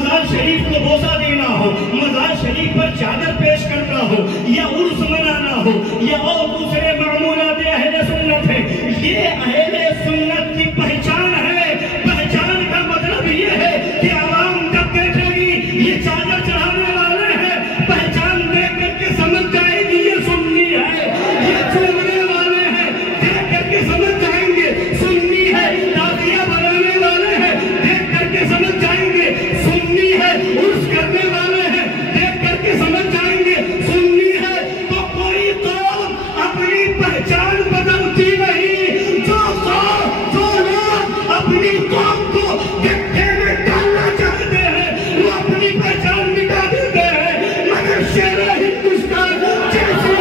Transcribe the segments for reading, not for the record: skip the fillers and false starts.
مزار شریف کو بوسہ دینا ہو، مزار شریف پر چادر پیش کرنا ہو، یا عرس منانا ہو، یا اور دوسرے معمولات اہل سنت ہے، یہ اہل سنت کی پہچان ہے۔ پہچان کا مطلب یہ ہے کہ عوام جب دیکھے گی یہ چادر چڑھانے والے ہیں، پہچان دیکھ کر کے سمجھ جائے گی یہ سنی ہے، یہ چومنے والے ہیں، دیکھ کر کے سمجھ جائیں گے سنی ہے، دادیاں بنانے والے ہیں، دیکھ کر کے سمجھ جائیں گے سنی ہے، عرس کرنے والے ہیں، دیکھ کر کے سمجھ جائیں گے سنی ہے۔ تو کوئی قوم اپنی پہچان بدلتی نہیں، جو لوگ اپنی قوم کو گٹھے میں ڈالنا چاہتے ہیں وہ اپنی پہچان مٹا دیتے ہیں، مگر شیر ہندوستان جیسی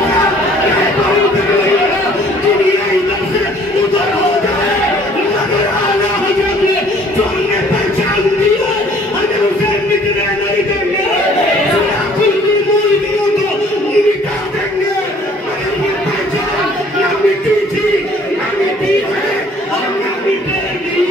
دنیا ادھر سے ادھر ہو جائے، مگر اعلیٰ حضرت نے جو ہمیں پہچان دی ہے ہمیں اسے مٹنے نہیں دیں گے، کل مولویوں کو مٹا دیں گے، مگر یہ پہچان نہ مٹی تھی نہ مٹی ہے اور نہ مٹے گی۔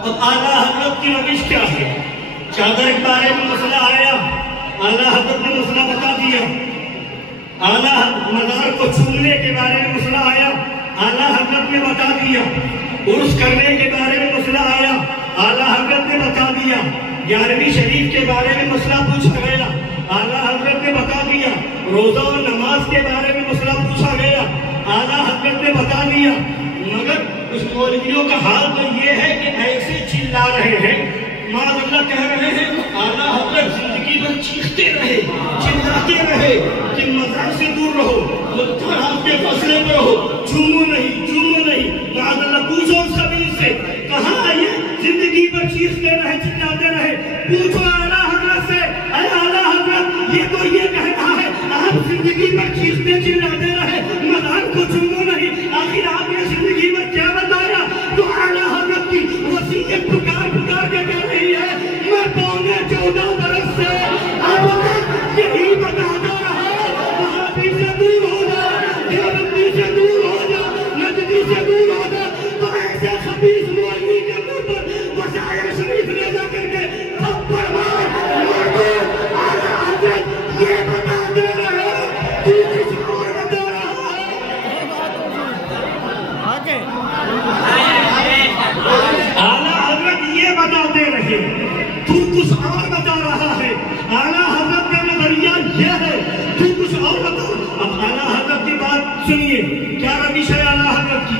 اب اعلیٰ حضرت کی روش کیا ہے؟ چادر کے بارے میں مسئلہ آیا، اعلیٰ حضرت نے مسئلہ بتا دیا۔ اعلیٰ مزار کو چھونے کے بارے میں مسئلہ آیا، اعلیٰ حضرت نے بتا دیا۔ عرس کرنے کے بارے میں مسئلہ آیا، اعلیٰ حضرت نے بتا دیا۔ 11ویں شریف کے بارے میں مسئلہ پوچھا گیا، اعلیٰ حضرت نے بتا دیا۔ روزہ و نماز کے بارے میں مسئلہ پوچھا گیا، اعلیٰ حضرت نے بتا دیا۔ مگر اس مولویوں کا حال تو یہ ہے کہ ایسے چلا رہے ہیں، معاذ اللہ کہہ رہے ہیں اعلیٰ حضرت زندگی بھر چیختے رہے، چلاتے رہے کہ مزار سے دور رہو، آپ کے فاصلے پہ رہو، چومو نہیں، معاذ اللہ پوچھو سبھی سے کہاں یہ زندگی بھر چیختے رہے، چلاتے رہے، پوچھو اعلیٰ حضرت سے، اے اعلیٰ حضرت یہ تو یہ کہہ رہا ہے آپ زندگی بھر چیختے چلاتے رہے، مزار کو چومو نہیں، آخر آپ نے زندگی بھر کیا بتایا؟ تو اعلیٰ حضرت کی وصیت پکار کے کہہ رہی ہے میں 14 برس سے اب تک یہی بتاتا رہا، وہابی سے دور ہو جا، دیوبندی سے دور ہو جا، نجدی سے دور ہو جا۔ تو ایسے خبیث مولوی کے منہ پر مشاعر شریف لے جا کر کے تھپڑ مار، مردو اعلیٰ حضرت یہ بتا دے رہے تو کچھ اور بتا رہا ہے۔ اعلیٰ حضرت یہ بتاتے رہے تو کچھ اور بتا رہا ہے، اعلیٰ حضرت کا نظریہ یہ ہے تو کچھ اور بتا۔ اب اعلیٰ حضرت کی بات سنیے، کیا روش ہے اعلیٰ حضرت کی؟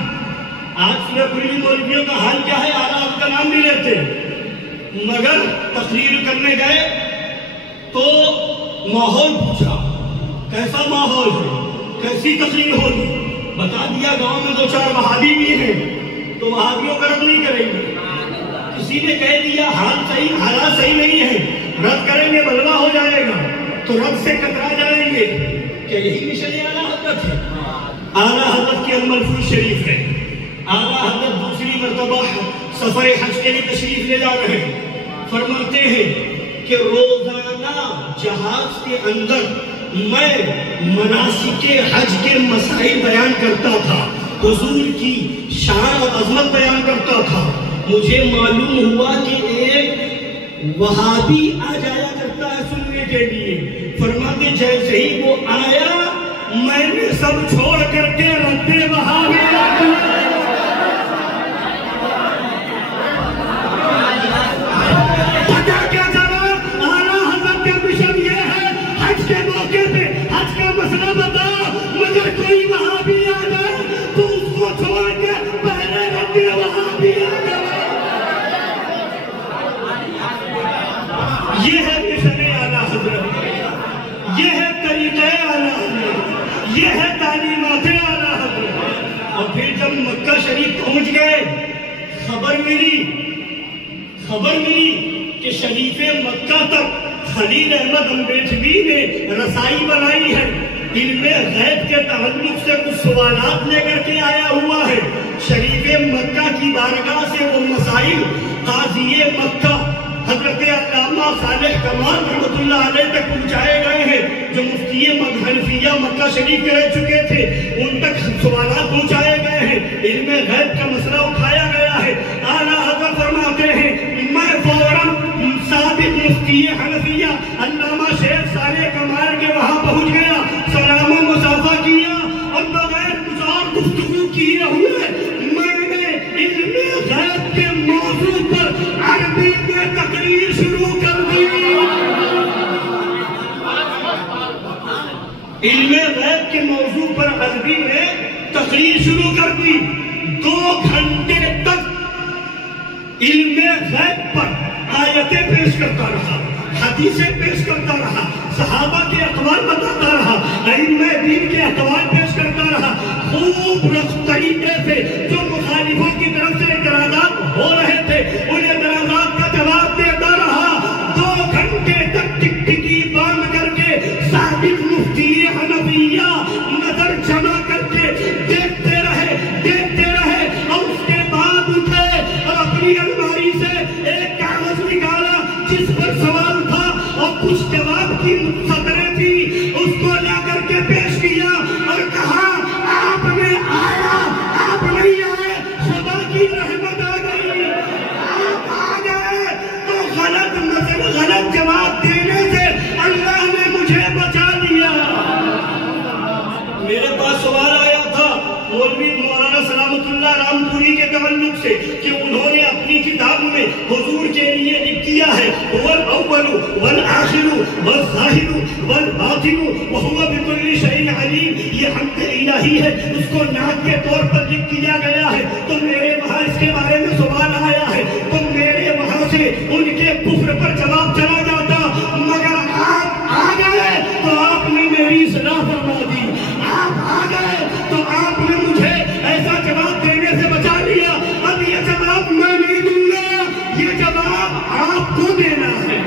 آج سورہ کلی مولویوں کا حال کیا ہے؟ اعلیٰ حضرت کا نام بھی لیتے ہیں، مگر تقریر کرنے گئے تو ماحول پوچھا کیسا ماحول ہے، کیسی تقریر ہوگی؟ بتا دیا گاؤں میں 2-4 وہابی بھی ہیں تو وہابیوں کا رد نہیں کریں گے۔ کسی نے کہہ دیا حالات صحیح نہیں ہے، رد کریں گے بلوا ہو جائے گا، تو رد سے کترا جائیں گے۔ کیا یہی مشن اعلیٰ حضرت ہے؟ اعلیٰ حضرت کی الملفوظ شریف ہے، اعلیٰ حضرت دوسری مرتبہ سفر حج کے لیے تشریف لے جا رہے ہیں، فرماتے ہیں کہ روزانہ جہاز کے اندر میں مناسک حج کے مسائل بیان کرتا تھا، حضور کی شان اور عظمت بیان کرتا تھا۔ مجھے معلوم ہوا کہ ایک وہابی آ جایا کرتا ہے سننے کے لیے، فرماتے جیسے ہی وہ آیا میں نے سب چھوڑ کر کے رد وہابی پتا کیا جواب؟ اعلیٰ حضرت کا مشن یہ ہے حج کے موقع پہ حج کا مسئلہ بتاؤ، مگر کوئی وہابی آ جائے تو اس کو چھوڑ کے پہلے رد وہابی آ جائے۔ یہ ہے مشن اعلیٰ حضرت، یہ ہے طریقہ اعلیٰ حضرت، یہ ہے تعلیمات اعلیٰ حضرت۔ اور پھر جب مکہ شریف پہنچ گئے خبر ملی کہ شریف مکہ تک خلیل احمد امبیڈوی نے رسائی بنائی ہے، علم غیب کے تعلق سے کچھ سوالات لے کر کے آیا ہوا ہے۔ شریف مکہ کی بارگاہ سے وہ مسائل قاضی مکہ حضرت علامہ صالح کمال رحمۃ اللہ علیہ تک پہنچائے گئے ہیں، جو مفتی حنفیہ مکہ شریف کے رہ چکے تھے، ان تک سوالات پہنچائے گئے ہیں، علم غیب کا مسئلہ اٹھایا گیا ہے۔ اعلیٰ حضرت فرماتے ہیں میں فوراً سابق مفتی حنفیہ علامہ شیخ صالح کمال کے وہاں پہنچ گیا، سلام و مصافحہ کیا اور بغیر کچھ اور گفتگو کیے ہوئے میں نے علم غیب کے موضوع پر عربی میں تقریر شروع کر دی۔ علم غیب کے موضوع پر عربی میں تقریر شروع کر دی۔ 2 گھنٹے تک علم غیب پر آیتیں پیش کرتا رہا، حدیثیں پیش کرتا رہا، صحابہ کے اقوال بتاتا رہا، ائمہ دین کے اقوال پیش کرتا رہا، خوب طریقے سے جو مخالفوں کی طرف سے اعتراضات ہو رہے تھے ان اعتراضات کا جواب دیتا رہا۔ 2 گھنٹے تک ٹکٹکی باندھ کر کے سابق مفتی حنفیہ نظر جمع کر کے دیکھتے رہے اور اس کے بعد اٹھے اور اپنی الماری سے ایک کاغذ نکالا جس پر سوال تھا اور کچھ جواب کی سطریں تھی، اس کو لا کر کے پیش کیا اور کہا آپ نے آیا، آپ نہیں آئے، خدا کی رحمت آ گئی، آپ آ گئے تو غلط جواب دینے سے اللہ نے مجھے بچا لیا۔ میرے پاس سوال آیا تھا مولوی مولانا سلامت اللہ رامپوری کے تعلق سے کہ انہوں نے اپنی کتاب میں حضور کے لیے لکھ دیا ہے وَالْأَوَّلُ وَالْآخِرُ وَالظَّاهِرُ وَالْبَاطِنُ وَهُوَ بِكُلِّ شَيْءٍ عَلِيمٌ، یہ حمد الہی ہے، اس کو نعت کے طور پر لکھ دیا گیا ہے۔ تو میرے وہاں اس کے بارے میں سوال آیا ہے تو میرے وہاں سے ان کے کفر پر جواب چلا جاتا، مگر آپ آ گئے تو آپ نے میری اصلاح فرما دی، آپ آ گئے تو آپ نے مجھے ایسا جواب دینے سے بچا لیا۔ اب یہ جواب میں نہیں دوں گا، یہ جواب آپ کو دینا ہے۔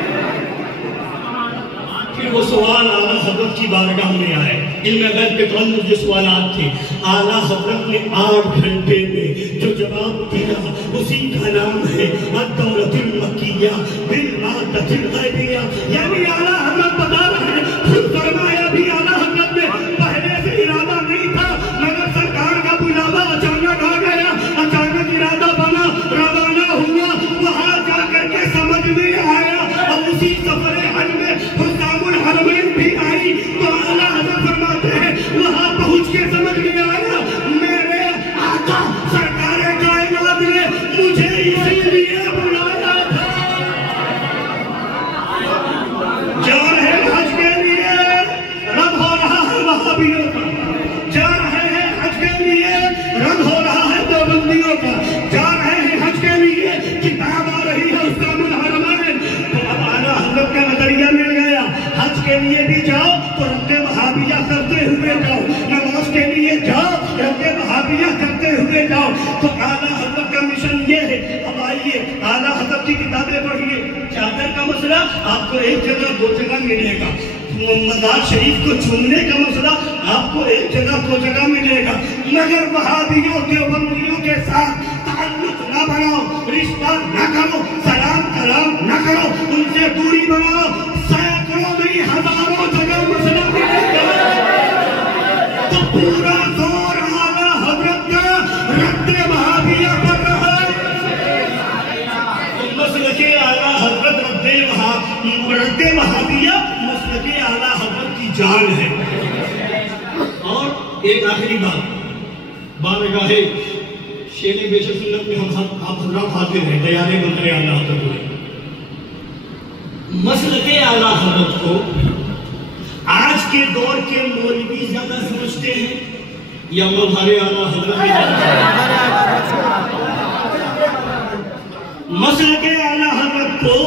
پھر وہ سوال اعلیٰ حضرت کی بارگاہ میں آئے، علم غیب کے تعلق جو سوالات تھے، اعلیٰ حضرت نے 8 گھنٹے میں جو جواب دیا اسی کا نام ہے الدولۃ المکیہ بالمادۃ الغیبیہ۔ یعنی اعلیٰ حضرت بتا رہے ہیں، خود فرمایا بھی اعلیٰ حضرت نے پہلے سے ارادہ نہیں تھا، مگر سرکار کا بلاوا اچانک آ گیا، اچانک ارادہ بنا، روانہ ہوا، وہاں جا کر کے سمجھ میں آیا اور اسی سفر حج میں حکام الحرمین بھی آئی تو اعلیٰ حضرت فرماتے ہیں وہاں پہنچ کے سمجھ میں آیا میرے آقا سرکار کائنات نے مجھے اسی لیے بلایا تھا۔ جا رہے حج کے لیے رب ہو رہا ہے وہابیوں کا، جا رہے ہیں حج کے لیے رب ہو رہا ہے دیوبندیوں کا، جا رہے ہیں حج کے لیے کتاب آ رہی ہے حکام الحرمین۔ تو اب اعلیٰ حضرت کا نظریہ مل گیا، حج کے لیے بھی جاؤ تو رد وہابیہ کرتے ہوئے جاؤ، نماز کے لیے جاؤ رد وہابیہ کرتے ہوئے جاؤ۔ تو اعلیٰ حضرت کا مشن یہ ہے۔ اب آئیے اعلیٰ حضرت کی کتابیں پڑھیے، چادر کا مسئلہ آپ کو 1 جگہ 2 جگہ ملے گا، مزار شریف کو چھونے کا مسئلہ آپ کو 1 جگہ 2 جگہ ملے گا، مگر وہابیوں دیوبندیوں کے ساتھ تعلق نہ بناؤ، رشتہ نہ کرو، سلام کلام نہ کرو، ان سے دوری بناؤ، سینکڑوں نہیں ہزاروں جگہ مسئلہ ملے گا۔ تو پورا زور اعلیٰ حضرت کا رد وہابیہ پر رہا ہے۔ مسلک اعلیٰ حضرت رد وہابیہ مسلک اعلیٰ حضرت کی جان ہے۔ اور ایک آخری بارگاہ شیر بیش سنت میں ہم آپ حضرات حاضر ہیں، دیانے بندر اعلیٰ حضرت ہوئے۔ مسلک اعلیٰ حضرت کو آج کے دور کے مولوی زیادہ سمجھتے ہیں یا مظہر اعلیٰ حضرت؟ مسلک اعلیٰ حضرت کو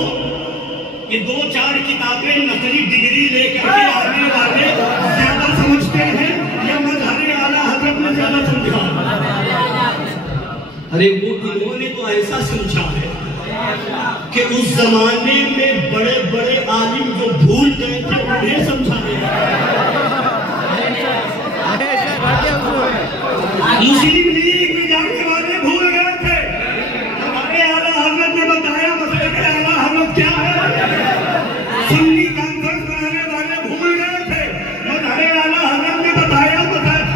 یہ 2-4 کتابیں نقلی ڈگری لے کر کے آنے والے زیادہ سمجھتے ہیں یا مظہر اعلیٰ حضرت نے زیادہ سمجھا؟ ارے وہ انہوں نے تو ایسا سمجھا ہے کہ اس زمانے میں بڑے بڑے عالم جو بھول گئے تھے انہیں سمجھانے مسلم لیگ میں جانے والے بھول گئے تھے. ہمارے اعلیٰ حضرت نے بتایا مسئلہ کہ اعلیٰ حضرت کیا ہے. سنی کانفرنس بنانے والے بھول گئے تھے. ہمارے اعلیٰ حضرت نے بتایا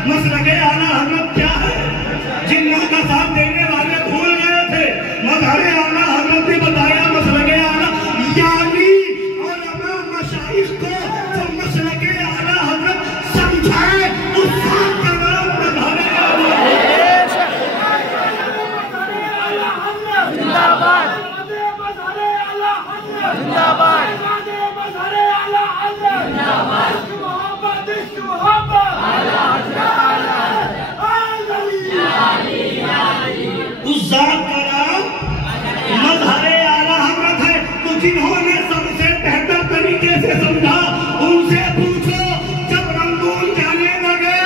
مسئلہ کہ اعلیٰ حضرت کیا ہے. جنوں کا ساتھ دینے والے بھول گئے تھے. ہمارے اعلیٰ حضرت نے بتایا مسئلہ کہ اعلیٰ یعنی علماء مشائخ کو جو مسئلہ کہ اعلیٰ حضرت سمجھائے اس ساتھ کا نام مظہر اس ذات کا نام مظہر اعلیٰ حضرت ہے. تو جنہوں نے سب سے بہتر طریقے سے سمجھا ان سے پوچھو. جب رنگون جانے لگے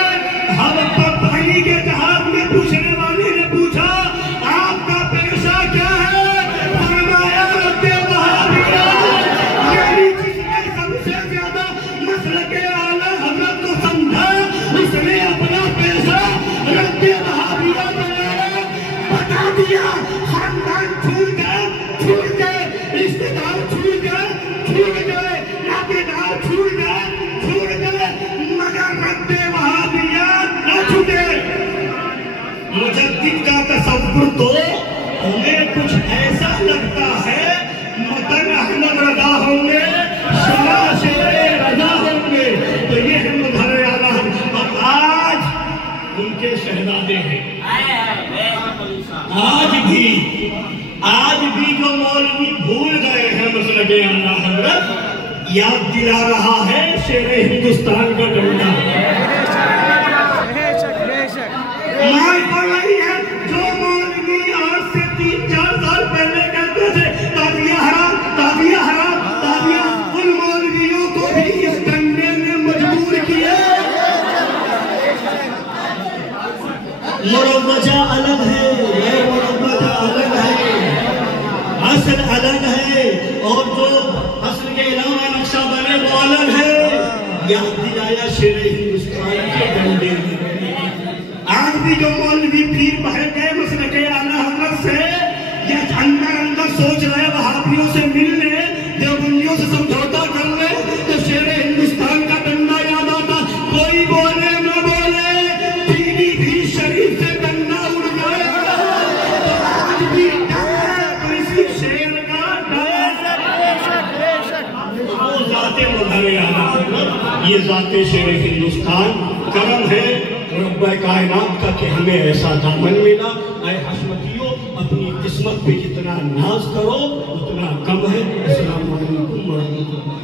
ہم پانی کے جہاز میں پوچھنے والے نے پوچھا آپ کا پیشہ کیا ہے. فرمایا رد وہابیہ. یعنی جس نے سب سے زیادہ مسلک اعلیٰ حضرت کو سمجھا اس نے اپنا پیشہ رد وہابیہ بنایا. بتا دیا خاندان چھوٹ گئے رشتے دار چھوٹ گئے ناطےدار چھوٹ گئے مگر رد وہابیہ نہ چھوٹے. مجدد کا تصور تو ہمیں کچھ ایسا لگتا ہے متن احمد رضا ہوں گے شاہ شیر رضا ہوں گے. تو یہ ہے مظہر اعلیٰ حضرت. اور آج ان کے شہزادے ہیں. آج بھی جو مولوی بھول گئے ہیں مسلک اعلیٰ حضرت یاد دلا رہا ہے شیر ہندوستان کا ڈنڈا. ماں پڑھ رہی ہے جو مولوی آج سے 3-4 سال پہلے کہتے تھے تعدیہ حرام تعدیہ حرام تعدیہ, ان مولویوں کو بھی اس ڈنڈے نے مجبور کیا. مروجہ الگ ہے, مروجہ الگ ہے, اصل الگ ہے, اور جو اصل کے علاوہ نقشہ بنے وہ الگ ہے. یاد دلایا شیر ہندوستان کے ڈنڈے نے. آج بھی جو مولوی پیر بہت گئے مسلک اعلیٰ حضرت سے یا اندر سوچ رہے وہابیوں سے مل لے دیوبندیوں سے سمجھوتا کر لے تو شیر ہندوستان کا ڈنڈا یاد آتا. کوئی بولے نہ بولے پیلی بھی شریف سے ڈنڈا اڑ جائے گا. آج بھی تو اسی شیر کا ڈنڈا. وہ ذات مظہر اعلیٰ حضرت, یہ ذات شیر ہندوستان. کرم ہے رب کائنات کا کہ ہمیں ایسا دامن ملا. اے حشمتیوں اپنی قسمت پہ جتنا ناز کرو اتنا کم ہے. السلام علیکم ورحمۃ اللہ.